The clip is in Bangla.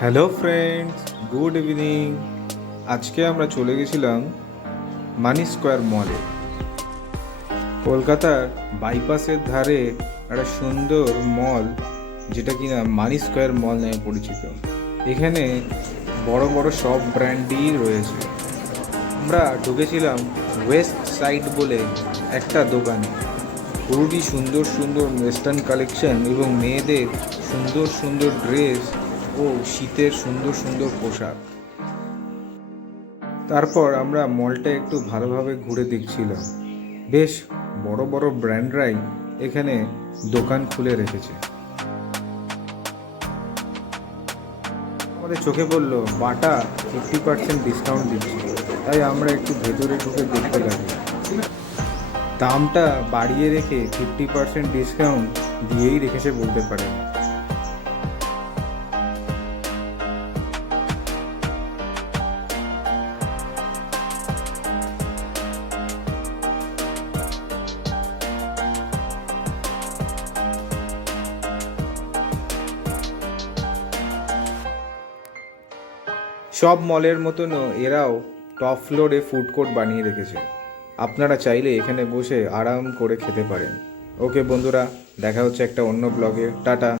Hello friends, good evening. আজকে আমরা চলে গেছিলাম মানি স্কোয়ার মলে। কলকাতার বাইপাসের ধারে একটা সুন্দর মল, যেটা কিনা মানি স্কোয়ার মল নামে পরিচিত। এখানে বড় বড় সব ব্র্যান্ডই রয়েছে। আমরা ঢুকেছিলাম ওয়েস্ট সাইড বলে একটা দোকানে। খুবই সুন্দর সুন্দর ওয়েস্টার্ন কালেকশন এবং মেয়েদের সুন্দর সুন্দর ড্রেস ও শীতের সুন্দর সুন্দর পোশাক। তারপর আমরা মলটা একটু ভালোভাবে ঘুরে দেখছিলাম। বেশ বড় বড় ব্র্যান্ডরাই এখানে দোকান খুলে রেখেছে। আমাদের চোখে পড়লো বাটা 50% ডিসকাউন্ট দিচ্ছে, তাই আমরা একটু ভেতরে ঢুকে দেখতে লাগলাম। দামটা বাড়িয়ে রেখে 50% ডিসকাউন্ট দিয়েই রেখেছে বলতে পারেন। সব মলের মতনও এরাও টপ ফ্লোরে ফুড কোর্ট বানিয়ে রেখেছে। আপনারা চাইলে এখানে বসে আরাম করে খেতে পারেন। ওকে বন্ধুরা, দেখা হচ্ছে একটা অন্য ব্লগে। টাটা।